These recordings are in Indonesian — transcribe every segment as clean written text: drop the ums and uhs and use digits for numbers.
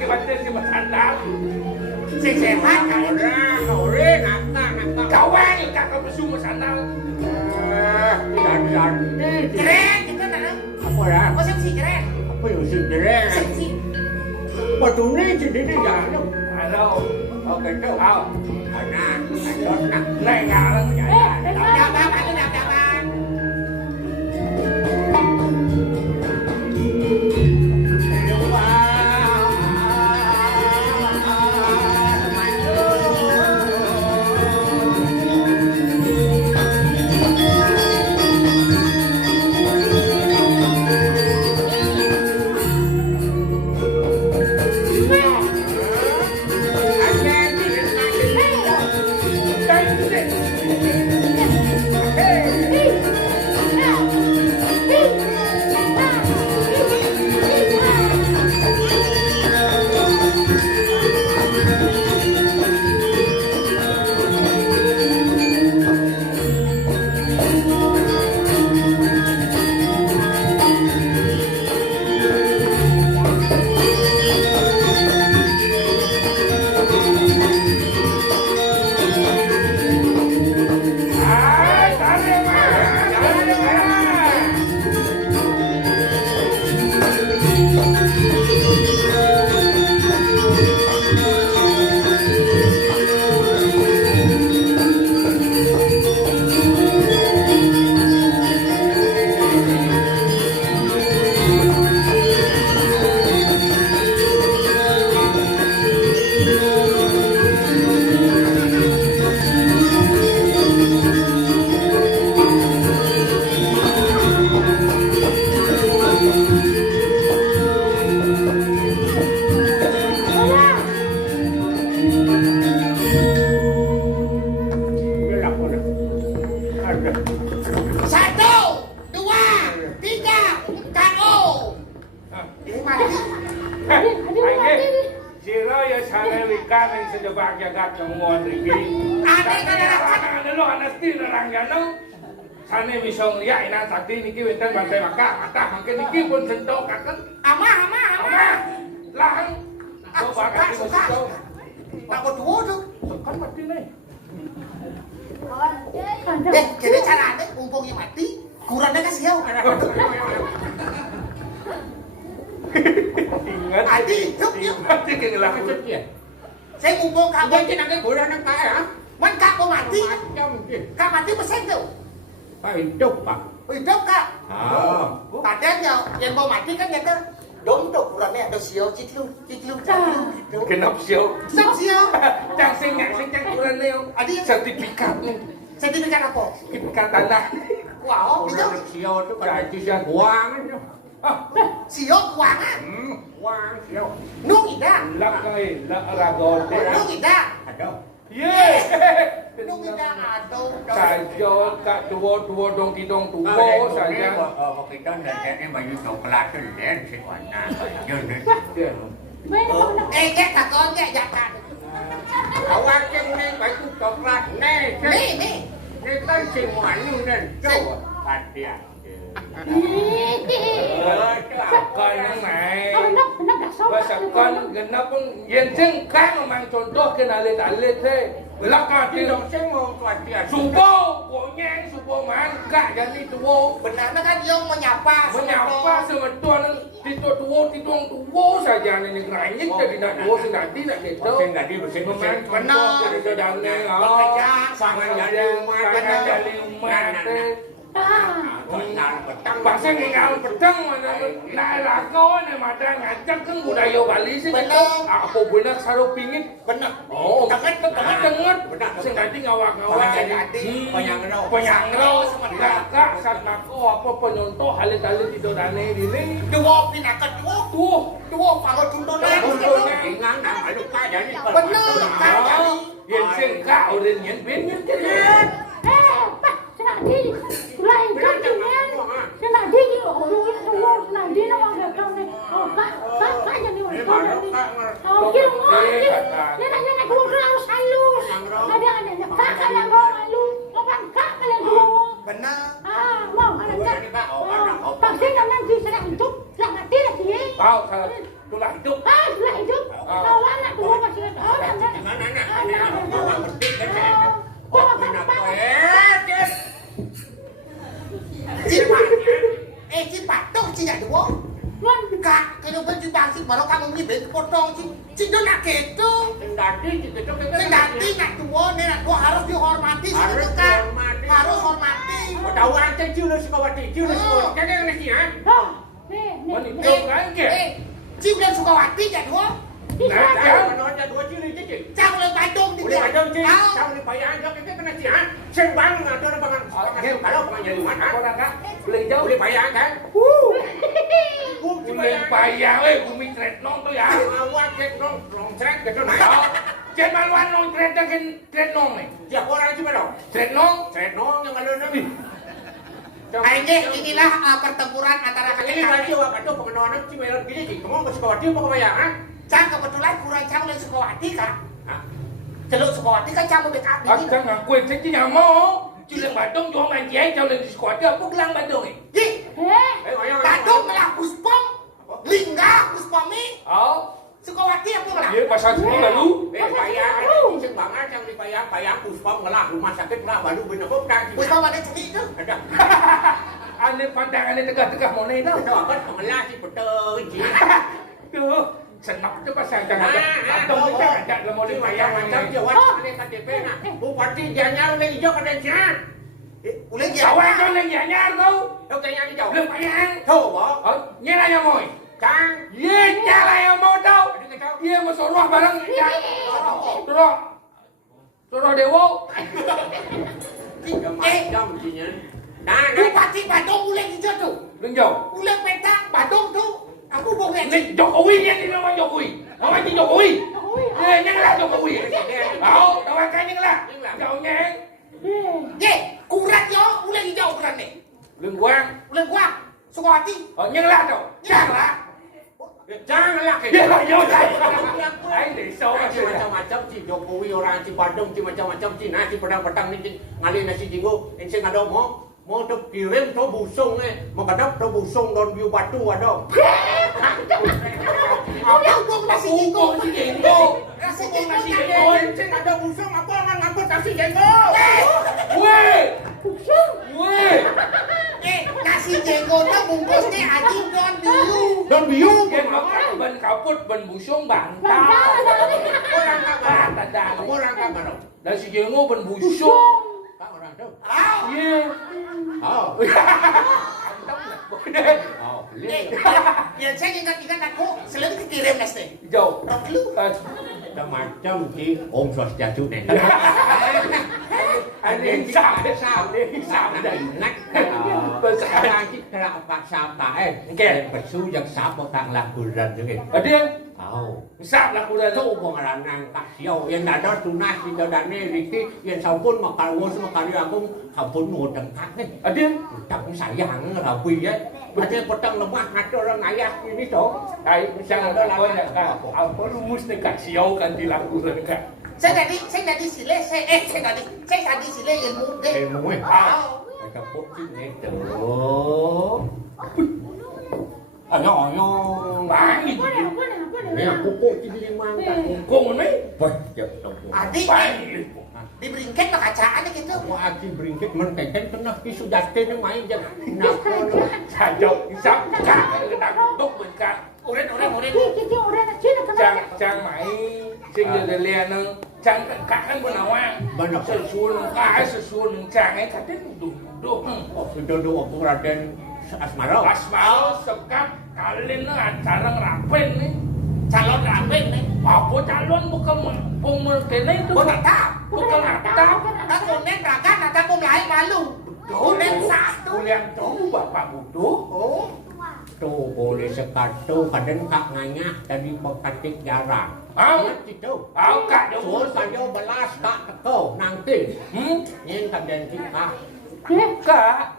ke baca si sandal. Sing sehat Kau nak. Kau wang kak kau bersumur sandal. Dan. keren gitu nah. Apa ya? Oh sing si keren. Apa yang si keren? Sing si. Waktu ni jadi dia jalan. Halo. Oke tu. Au. Anak. Nak. Naik ngalang jalan. Dapat aku dapat. Sane bisa ngeliat inan sakti niki wenten bantai maka mangke niki pun sentuh kaken Ama. Lahang coba kasih sentuh Takut dua tuh. kan mati nih Jadi caranya umpungnya mati, kurangnya kasih jauh. ingat Adi, yuk. mati ke ngelaku Saya umpung kamu. Jadi nanti kurangnya kaya Man kak mau mati, macam sih kak mati pesen tuh. Pak hidup pak Hidup kak. Kadang yang mau mati kan ya kan. Dong tuh kurangnya ada siau ciclu gitu. kenapa siau Sang siau. cang sing kurang leo Adi sertifikat nih sertifikat apa? sertifikat tanah Wow, itu siau itu kan bisa uang itu siau keuangan. uang siau Nung idang. lak ragon Nung idang. aduh ye Nung idang aduh. saja kak tua dong kidong tua saja kita nanti banyak coklat tu dan si warna jadi Kayak kakak kayak jakan. awak yang ni banyak coklat ni Nih. ni kan si warna dan coba hati con này và con genap pun yang cengkang memang contoh kena le thế belakang di tu dong semua hati subo konyang subo mangga jadi tuwo Benarnya kan yang menyapa semeton tuwo saja ni ngeranyik jadi nak tuwo sing nanti nak gitu Sing tadi bersih memang Benar. contoh ada dana Bekerja, sangat jadi umat Pasal ngal pedang mana nak lagu ni macam ngajak kan budaya Bali sih. Benar. Apa benar saru pingit? benar. Oh, Dengar. benar. Sing nanti ngawak-ngawak Penyangrau. Kakak saat aku apa penyontoh halit-halit itu dane ini. Dua pinakan dua kalau tuntunan. ingat nama luka jadi Benar kan jadi. Yang sing kau dan yang bin Benar. Tahu tulah hidup. Tahu anak tua masih ada. Mana anak? Bawa penting kan saya. Bawa Oh, bapak. nak Chị bắt đâu chị nhảy đúng không? Wan, Cả cái đâu bên chị bà chị bảo nó cam như bên cái potong chị nó nak itu. Tadi kita Saya nanti nak tua nih nak tua harus dihormati Harus gitu kan. dihormati. Harus hormati. tahu aja cium Sukawati, cium Sukawati. Kan yang mesti ha? dah. Nih, Mana nih. kau kan ke? Chị lên Sukawati ya đúng không? Nah, Jangan nonton dua cium itu cik. Sao lên Bandung đi Boleh macam cik. Tahu. Sama ni payah aja kita kena cik ha. Sembang ada bangan. Kalau bangan jadi mana? Kau dah kak? Boleh jauh. Boleh payah kan? Boleh payah, bumi tret nong tu ya. Awak cek dong, long trek ke tu nak. Tahu? Cek maluan nong tret dah kan tret nong ni. Siapa orang cuma dong? Tret nong. Trek nong yang malu nabi. Inilah pertempuran antara Ini kalian. lagi awak tu pengenalan cuma yang gini cik. Kamu ke Sukawati apa ke payah ha? Cang kebetulan kurang cang lên Sukawati kan. Hah? Celuk Sukawati kan cang backup di sini. Akan aku cek je yang mau. Cila Badung jual mancing, jauh lagi sekolah dia pulang Badung ni. Ji, Eh, Bandung melah Puspom. Lingga Puspami. Oh, Sukawati apa melah? dia pasal semua lalu. Payah sembang aja ni payah puspam ngelah rumah sakit lah baru benar kok dah. Puspom ada cerita itu. Ada. Ane pandang ane tegak-tegak mau ni tau. Ada apa mengelah si betul cik. Tu, senap tu pasal jangan ada. Badung ni tak ada lah mau Ni dia payah payah macam macam. jawab ni KTP nak. Bupati jangan oleh hijau kada cik. Ule dia. Kawan kau lagi hanya kau. Đâu kaya hijau. Belum payah. Tahu bo. Oh, ni lah yang mau. Kang. Ye, nyala yang mau tau. Ada ke tahu? Dia masuk roh barang. Roh. Roh dewa. Macam cinya. Nah, Bupati Bandung ule hijau tu. Lenjau. Ule petak Bandung tu. Aku boleh. Ni Jokowi ni ni nama Jokowi. Nama ni Jokowi. Eh, yang lah Jokowi. Tahu, tahu kan yang lah. Jauh nyeng. Ye, kurat yo ule hijau kurat ni. Lengguang. Ule gua Sukawati. Oh, yang lah tu. Yang lah. janganlah kayak Dia lah jauh dah. Ai để sâu Ci macam-macam ci Jokowi orang ci Bandung ci macam-macam ci nasi pedang-pedang ni ngalih nasi jinggo enseng ada mau tu kirim tu busung mau kadap tu busung don view batu ada. Ule ubung nasi jinggo. Nasi jenggo. Nasi Nasi jinggo. jenggo. Enseng ada busung apa ngangkut nasi jenggo. Weh. Weh. Nasi jenggo tu bungkusnya anjing don dulu. Don view Cái mà bên kaput bên busung bantau. orang kagak Tanda. orang kagak dong. Nasi jenggo bên busung. Kak orang tu. Yeah. Oh. Boleh. Oh, Ya saya ingat aku selalu dikirim nasi. Jauh. Rok lu. macam ci Om Swastiastu nih. Anh em sao đây. Nách sekarang kita apa sampai bersu yang sapa kang lagu ran juga. Ở điên. Tahu. Sao là cô đơn. Tu pengarangan kasio yang ada tunas di dadane riki yang sampun makarwo sama kali aku sampun ngudeng kak Ở điên. tak sayang rapi ya. Ada petang lemah ada orang ayah ini dong. Đây, sang là coi là ông có rumus này cả siêu kan di lagu kan. Saya tadi sile, saya tadi sile ilmu deh. Ilmu eh. Macam pok ni tu. Ayo. Bán gì vậy? Ni aku pok ni mang tak. Cùng đấy. Wah, jap dong. Adik Bán nih, gì? di beringket pak kacaan gitu. Wah, aki beringkit men kaiten kena ki sujate ni main je. Nak Sao dọc sao cả người ta đúc mình cả. Uren. Trang mày sinh được liền nó trang cả kan pun awang. Benar. Sesuatu kai sesuatu trang ấy thật đến đủ. Oh, sudah dua aku Raden Asmara. Asmal sekap kalian nó acara ngerapen nih. Calon ramen nih. Apa calon bukan kene itu Bukan atap. bukan atap. Tak konen ragan, ada kom lain malu. Konen satu. Kuliah jauh bapak butuh. Oh, Tu boleh sekatu kadang kak nganyah tadi pekatik jarang. Au, Itu. au kak jauh. Suruh saya belas kak teko nanti. Nyen kadang kita. Kak,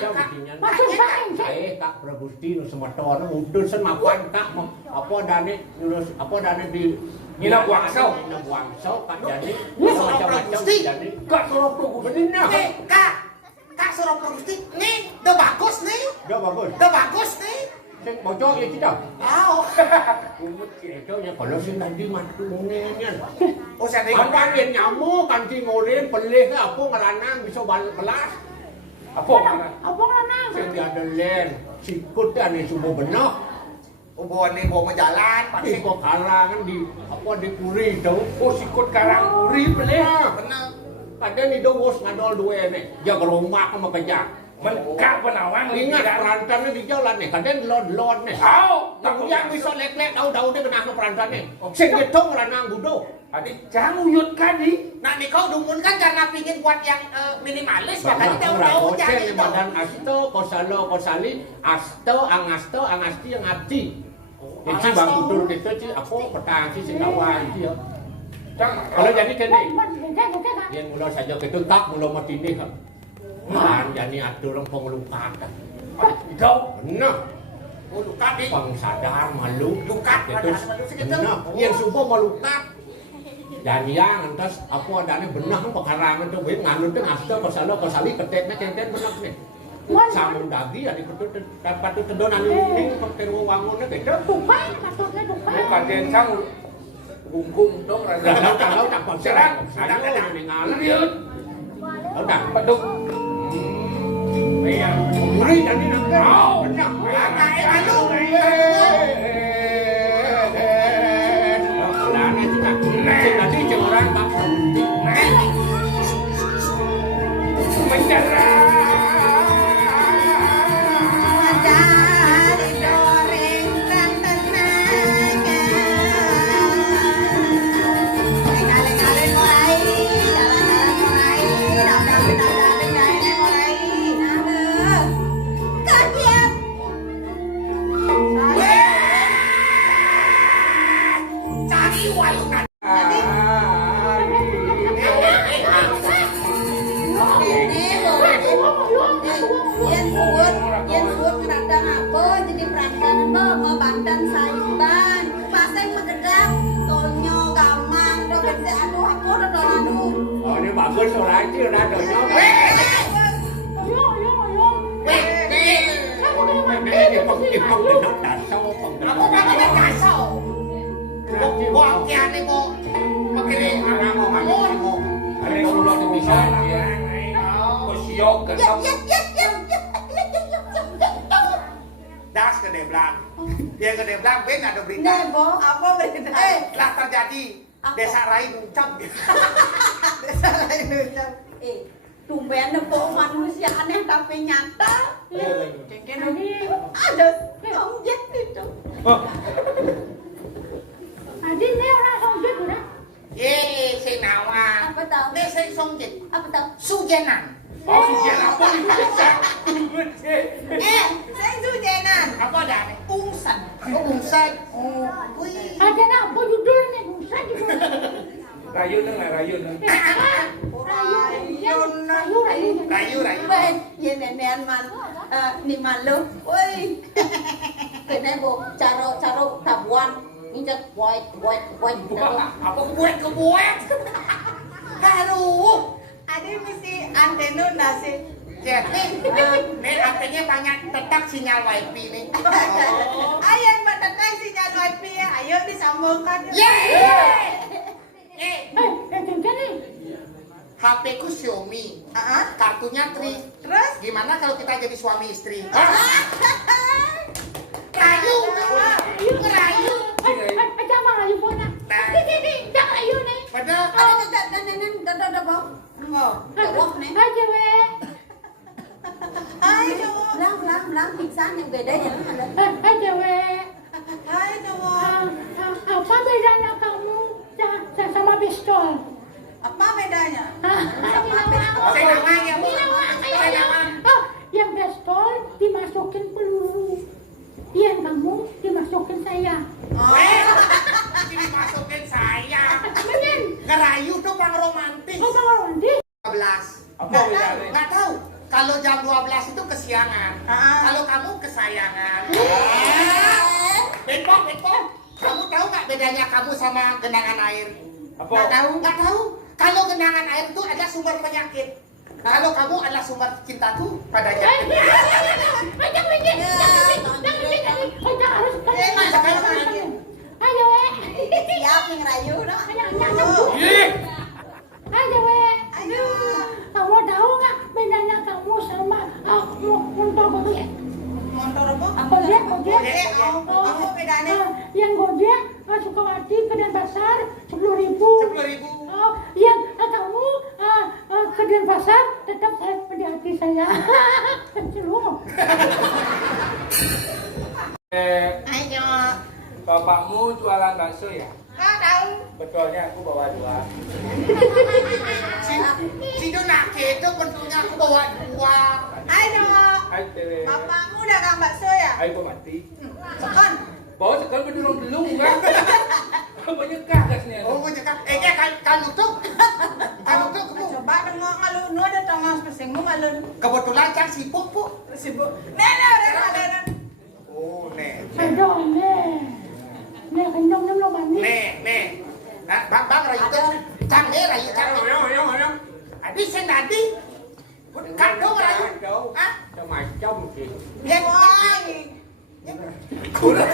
Jam dinyan. Kak Pragusti nu semeton udun sen mapan kak apa dane nurus apa dane di Nina Wangsau. Nina Wangsau kak jadi Suruh macam-macam Pragusti. jadi. kak suruh tunggu benar. Kak suruh produksi nih, udah bagus nih, Dah bagus. udah bagus nih. Sen bocor ya kita. Oh, Kumut itu nya kalau sing tadi matune nya. Oh saya Kan panjen nyamuk kan sing ngoren pelih apa ngelanang bisa belas. Apa mana? Apa lanang? Sing diadelen sikut ane subuh benak. Ubuan nih bawa jalan, pasti Kok karangan di apa di puri itu. Oh sikut karang uri pelih. benar. Kadang itu wos ngadol dua nih. Jaga rumah sama kerja. Menkak penawang Ingat perantannya di jalan nih. Kadang lon nih. Au, Yang bisa lek-lek tahu-tahu dia benang perantannya. Sing itu ngelanang budo. adik jangan uyut kadi. Nah nih kau dumun kan karena pingin buat yang minimalis, makanya Bahkan tahu-tahu orang jadi yang badan asto, kosalo, kosali, asto, angasti yang abdi. Jadi bang kudur gitu sih, aku petang sih kawan sih ya. Kalau jadi kene, yang mulai saja gitu tak mulai mati nih kan. Kan jadi atur orang pengelukat. Kau Benar, Oh luka nih. pang sadar malu. Lukat, Gitu. padahal malu segitu. Benar, yang subuh melukat. Dan yang entas apa adanya benar pekarangan tuh, nganut tuh asto, kosalo, kosali, keteknya kenten benar nih. Sama dagi ada betul dapat itu tedonan ini pakai wangunnya gitu. Tupai, maksudnya tupai. bukan dencang gunggung dong Kalau raga. kalau tak serang, ada meninggal. Lihat, Udah, peduk. Iya. muri jadi nanti. Au. Benar. Aduh. Lana juga. Nanti orang tak Menyerah. Cari walungan. Oh, ini bagus orang itu udah ada Ini pang benar dasar pang Aku pakai kasau. Buang kian nih mau pakai ngomong. Ada yang udah bisa ya. Kau siok ke das ke Deblang. Dia ke Deblang, Ben ada berita. Apa berita? Lah terjadi desa Rai Nuncap. Desa lain ucap. Tumben kok manusia aneh tapi nyata. Cengken ada omjet itu. Adik ni orang songjet udah. Si Nawan. Apa tahu? Ini saya songjit. Apa tahu? Sujenan. Oh sujian apa nih? Saya sujenan. Apa ada nih? Ungsan. Oh, bungsan. Oh, wih. Ada nak apa judulnya? Bukan judul. Rayu neng rayu neng. Rayu, rayu. Ben, ye nenean man ni malu. Woi. Kene bo caro tabuan. Injak white. Apa kebuet? Aduh. Ada misi antenu nasi. Jadi, nih artinya banyak tetap sinyal wifi nih. Ayo mendekat sinyal wifi ya. Ayo disambungkan. Cengken ni. HP ku Xiaomi, kartunya Tri. Terus? Gimana kalau kita jadi suami istri? Rayu. Ngerayu. Jangan rayu pun nak. Jangan rayu ni. Padahal Ada bau. Oh, jawab nih. Aja weh. Hai cowok. Lang pingsan yang beda ya ada. Aja weh. Hai cowok. Apa bedanya kamu sama pistol? Apa bedanya? saya namanya, Bu. Saya namanya. Oh, yang pistol dimasukin peluru. Yang kamu dimasukin saya. Ini masukin saya. Bener. Ngerayu tuh bang romantis. Oh, Bang Rondi. 12. Apa bedanya? Nggak tahu. Kalau jam 12 itu kesiangan. Kalau kamu kesayangan. Bepok. Kamu tahu nggak bedanya kamu sama genangan air? Apa? Nggak tahu. Kalau genangan air itu ada sumber penyakit. Kalau kamu adalah sumber cintaku padanya. Jangan harus. yang rayu dah. Ih, Aja weh. Aduh. Kamu tahu nggak bedanya kamu sama motor gojek? Motor apa? Gojek. Apa bedanya? Yang gojek Sukawati ke Denpasar 10.000. 10.000. Oh, yang kamu ke Denpasar tetap saya di hati saya. Celung. Ayo. bapakmu jualan bakso ya? Kau tahu? Betulnya aku bawa 2. Si Donake itu bentuknya aku bawa 2. Ayo. Ayo, Bapakmu dagang bakso ya? ayo mati. Sekon. Bawa sekali berdulung-dulung kan? Banyak kasnya. Oh, punya kan. Kalau tuh kamu. Coba dengok ngalun ada tengah pesingmu ngalun. Kebetulan Cang sibuk, Bu. Sibuk. Nenek udah ngalanan. Oh, nih. Aduh, nih kenyang nih belum mandi. Nih. Nah, Bang rayu tuh. Cang rayu Cang. Adi senadi. Kan dong rayu. Hah? Macam sih. Ya, Woi. Kurang.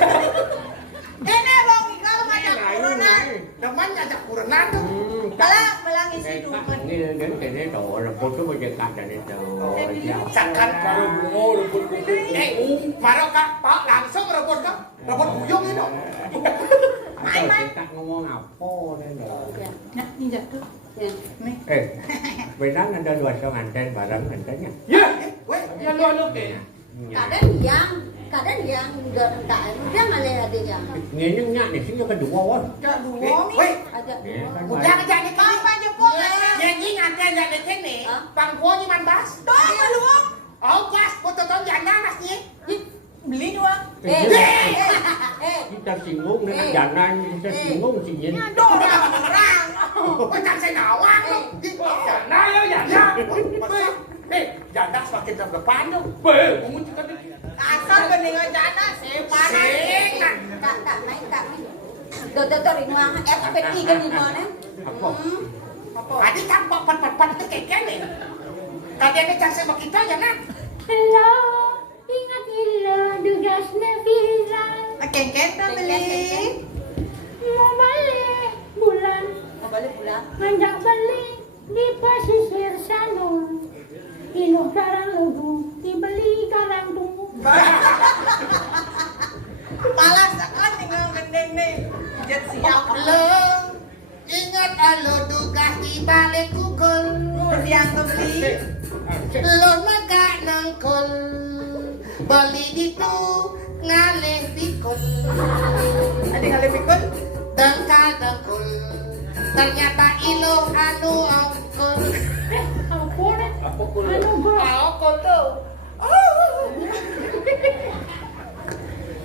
Nenek bang, kalau ngajak corona. Teman ngajak kurenan tuh. Belang isi dumen. Ini đến cái này đồ là một số bây giờ cả này đồ. Cakkan Baru bungo rumput kumpul. Maro Kak, Pak langsung rebut Kak. Rebut buyung itu. Main. Kita ngomong apa đây rồi. Nah, ini jatuh. Vì nó ada 2 anten barang antennya. Ya, Weh, ya lu kayaknya. Kadang yang enggak dia malah ada yang Ngene nya ni sing kedua wan. enggak dua nih. weh. Ada dua. Udah aja nih Kak. Apa jepuk? Nyanyi ngantri aja di sini. Bang gua nyiman bas. Tuh, peluang. Oh, bas, foto tahun jana nasnya. Beli dua. Kita singgung dengan jalan, kita singgung sih ini. Orang. Bukan saya nawang tuh. Jana ya, jana. Janda semakin terdepan tuh. Be, bungo cekat dikit. Asal beningan jana sepanan. Sengan. Kak main. Tuh ringan. FPT kan di mana? Apa? Tadi kan pat itu kayak gini. Tadi ada cang sama kita ya nak. Hello, ingat ilo tugasnya viral. Kengken tak beli. Mau balik bulan, Mau balik pulang. ngajak beli di pesisir sana. Ilo karang lugu, dibeli karang tunggu. Malas kan tinggal gendeng nih. Jet siap. Lo ingat lo duga di balik Google. Yang beli. Lo megak nangkol. Beli itu ngalih pikul. Ada kali pikul. Dengkul. Ternyata ilo anu ongkol. Apa deh? Anu bro. Ongkol tuh.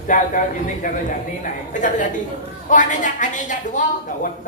Chào, ini cara jadi naik. Jadi. Oh, anehnya 2. Dawat.